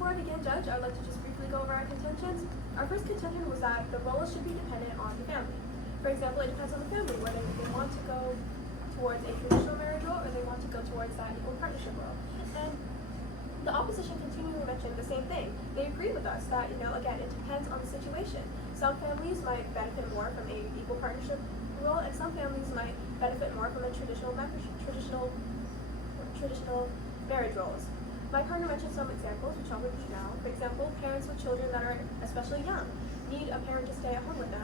before I begin, Judge, I'd like to just briefly go over our contentions. Our first contention was that the roles should be dependent on the family. For example, it depends on the family whether they want to go towards a traditional marriage role or they want to go towards that equal partnership role. And the opposition continually mentioned the same thing. They agree with us that, again, it depends on the situation. Some families might benefit more from a equal partnership role, and some families might benefit more from a traditional marriage roles. My partner mentioned some examples, which I'll repeat now. For example, parents with children that are especially young need a parent to stay at home with them,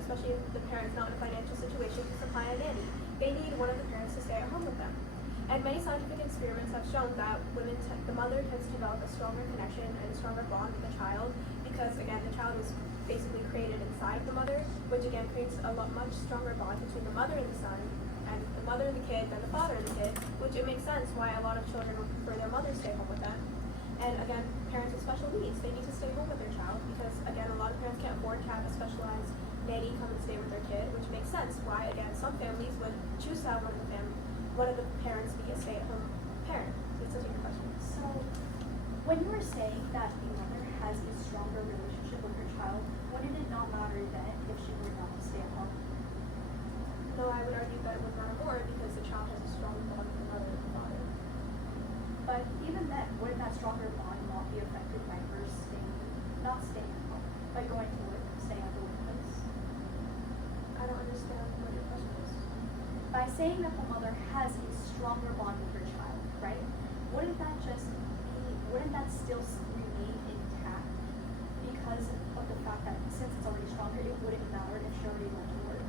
especially if the parent's not in a financial situation to supply a nanny. They need one of the parents to stay at home with them. And many scientific experiments have shown that the mother tends to develop a stronger connection and a stronger bond with the child because, again, the child is basically created inside of the mother, which again creates a much stronger bond between the mother and the son, and the mother and the kid than the father and the kid, which it makes sense why a lot of children would prefer their mother stay home with them. And again, parents with special needs, they need to stay home with their child because, again, a lot of parents can't afford to have a specialized nanny come and stay with their kid, which makes sense why, again, some families would choose to have one of the parents be a stay-at-home parent. It's such a good question. So, when you were saying that the mother has a stronger relationship with her child, wouldn't it not matter then if she were not to stay at home? No, I would argue that it would matter more because the child has a strong bond with the mother and the father. But even then, wouldn't that stronger bond not be affected by her not staying at home, by going to work, staying at the workplace? I don't understand what your question is. By saying that the mother has a stronger bond with her child, right? Wouldn't that still remain intact because of the fact that since it's already stronger, it wouldn't matter if she already went to work?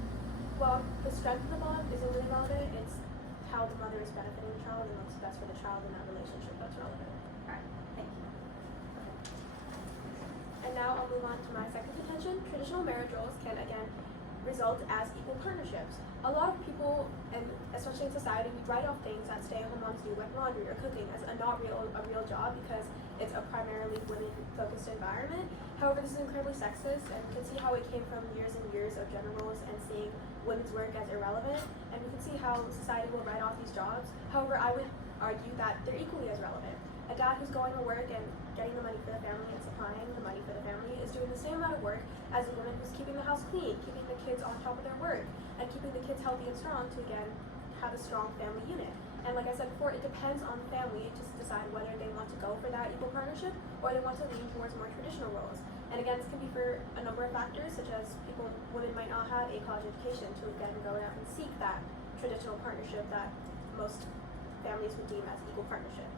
Well, the strength of the bond isn't really relevant. It's how the mother is benefiting the child and what's best for the child in that relationship that's relevant. Alright, thank you. And now I'll move on to my second contention. Traditional marriage roles can, again, result as equal partnerships. A lot of people, and especially in society, we write off things that stay-at-home moms do, like laundry or cooking, as a real job because it's a primarily women-focused environment. However, this is incredibly sexist, and you can see how it came from years and years of gender roles and seeing women's work as irrelevant, and we can see how society will write off these jobs. However, I would argue that they're equally as relevant. A dad who's going to work and getting the money for the family and supplying the money for the family is doing the same amount of work as a woman who's keeping the house clean, keeping the kids on top of their work, and keeping the kids healthy and strong to, again, have a strong family unit. And like I said before, it depends on the family to decide whether they want to go for that equal partnership or they want to lean towards more traditional roles. And again, this can be for a number of factors, such as women might not have a college education to again go out and seek that traditional partnership that most families would deem as equal partnership.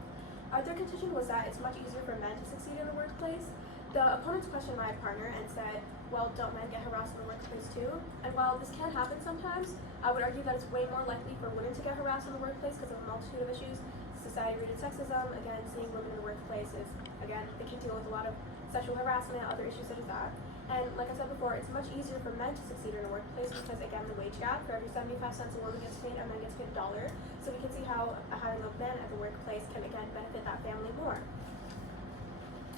Our third contention was that it's much easier for men to succeed in the workplace. The opponents questioned my partner and said, well, don't men get harassed in the workplace too? And while this can happen sometimes, I would argue that it's way more likely for women to get harassed in the workplace because of a multitude of issues. Society-rooted sexism, again, seeing women in the workplace is, again, they can deal with a lot of sexual harassment, other issues such as that. And like I said before, it's much easier for men to succeed in a workplace because, again, the wage gap, for every 75 cents a woman gets paid, a man gets paid $1. So we can see how having a man at the workplace can, again, benefit that family more.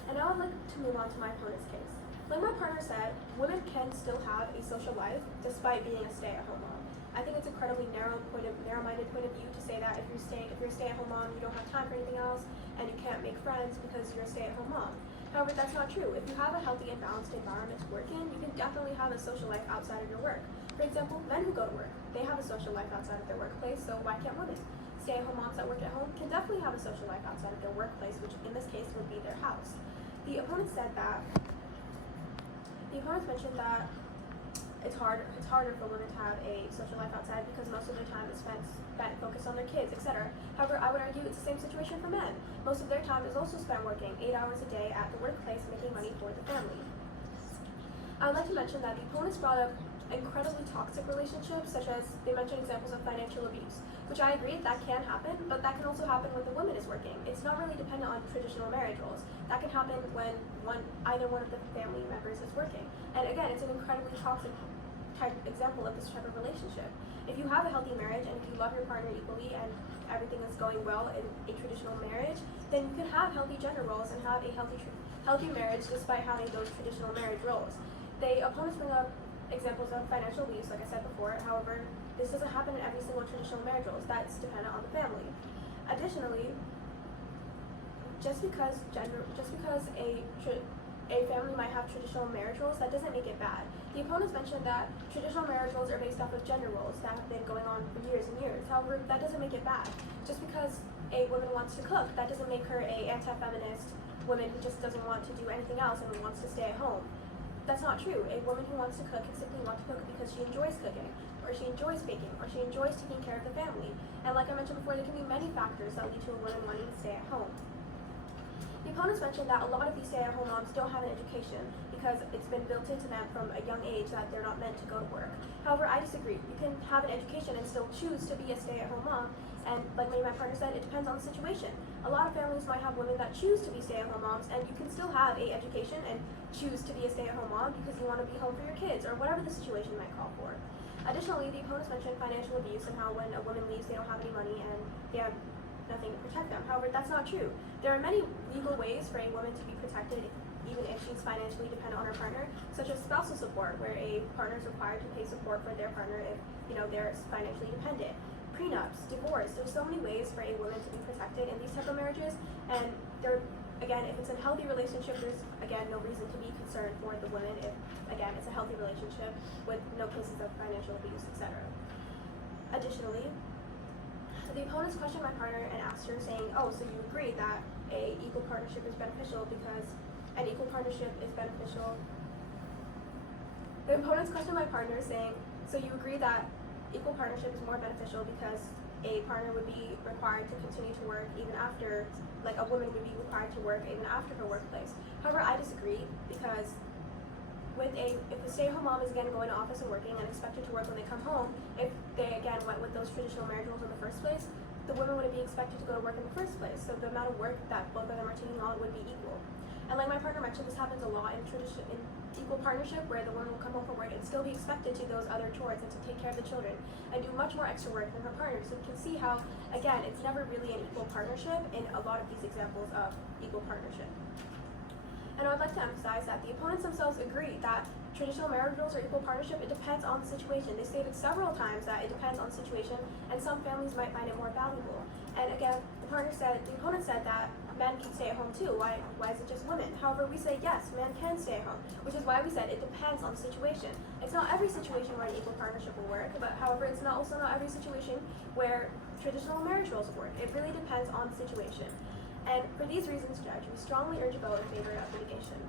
And now I'd like to move on to my opponent's case. Like my partner said, women can still have a social life despite being a stay-at-home mom. I think it's incredibly narrow-minded point of view to say that if you're a stay-at-home mom, you don't have time for anything else, and you can't make friends because you're a stay-at-home mom. However, that's not true. If you have a healthy and balanced environment to work in, you can definitely have a social life outside of your work. For example, men who go to work, they have a social life outside of their workplace, so why can't women? Stay-at-home moms that work at home can definitely have a social life outside of their workplace, which in this case would be their house. The opponents mentioned that it's harder for women to have a social life outside because most of their time is spent focused on their kids, etc. However, I would argue it's the same situation for men. Most of their time is also spent working 8 hours a day at the workplace, making money for the family. I would like to mention that the opponents brought up incredibly toxic relationships, such as they mentioned examples of financial abuse, which I agree that can happen, but that can also happen when the woman is working. It's not really dependent on traditional marriage roles. That can happen when either one of the family members is working. And again, it's an incredibly toxic type example of this type of relationship. If you have a healthy marriage and if you love your partner equally and everything is going well in a traditional marriage, then you can have healthy gender roles and have a healthy marriage despite having those traditional marriage roles. The opponents bring up examples of financial abuse, like I said before. However, this doesn't happen in every single traditional marriage roles. That's dependent on the family. Additionally, just because a family might have traditional marriage roles, that doesn't make it bad. The opponents mentioned that traditional marriage roles are based off of gender roles that have been going on for years and years. However, that doesn't make it bad. Just because a woman wants to cook, that doesn't make her a anti-feminist woman who just doesn't want to do anything else and wants to stay at home. That's not true. A woman who wants to cook can simply want to cook because she enjoys cooking, or she enjoys baking, or she enjoys taking care of the family. And like I mentioned before, there can be many factors that lead to a woman wanting to stay at home. The opponents mentioned that a lot of these stay-at-home moms don't have an education because it's been built into them from a young age that they're not meant to go to work. However, I disagree. You can have an education and still choose to be a stay-at-home mom, and like my partner said, it depends on the situation. A lot of families might have women that choose to be stay-at-home moms, and you can still have an education and choose to be a stay-at-home mom because you want to be home for your kids, or whatever the situation might call for. Additionally, the opponents mentioned financial abuse and how when a woman leaves, they don't have any money and they have nothing to protect them. However, that's not true. There are many legal ways for a woman to be protected even if she's financially dependent on her partner, such as spousal support, where a partner is required to pay support for their partner if they're financially dependent. Prenups, divorce. There's so many ways for a woman to be protected in these type of marriages, and if it's a healthy relationship, there's no reason to be concerned for the women if it's a healthy relationship with no cases of financial abuse, etc. Additionally, the opponents questioned my partner and asked her, saying, "Oh, so you agree that a equal partnership is beneficial because an equal partnership is beneficial?" The opponents questioned my partner, saying, "So you agree that equal partnership is more beneficial because a partner would be required to continue to work even after, like a woman would be required to work even after her workplace?" However, I disagree because if a stay-at-home mom is going to office and working and expected to work when they come home, if they went with those traditional marriage roles in the first place, the women wouldn't be expected to go to work in the first place. So the amount of work that both of them are taking on would be equal. And like my partner mentioned, this happens a lot in equal partnership, where the woman will come home from work and still be expected to do those other chores and to take care of the children and do much more extra work than her partner. So you can see how, it's never really an equal partnership in a lot of these examples of equal partnership. And I would like to emphasize that the opponents themselves agree that traditional marriage roles or equal partnership, it depends on the situation. They stated several times that it depends on the situation, and some families might find it more valuable. And again, the opponent said that men can stay at home too. Why is it just women? However, we say yes, men can stay at home, which is why we said it depends on the situation. It's not every situation where an equal partnership will work, but however, it's also not every situation where traditional marriage roles will work. It really depends on the situation. And for these reasons, Judge, we strongly urge a vote in favor of litigation.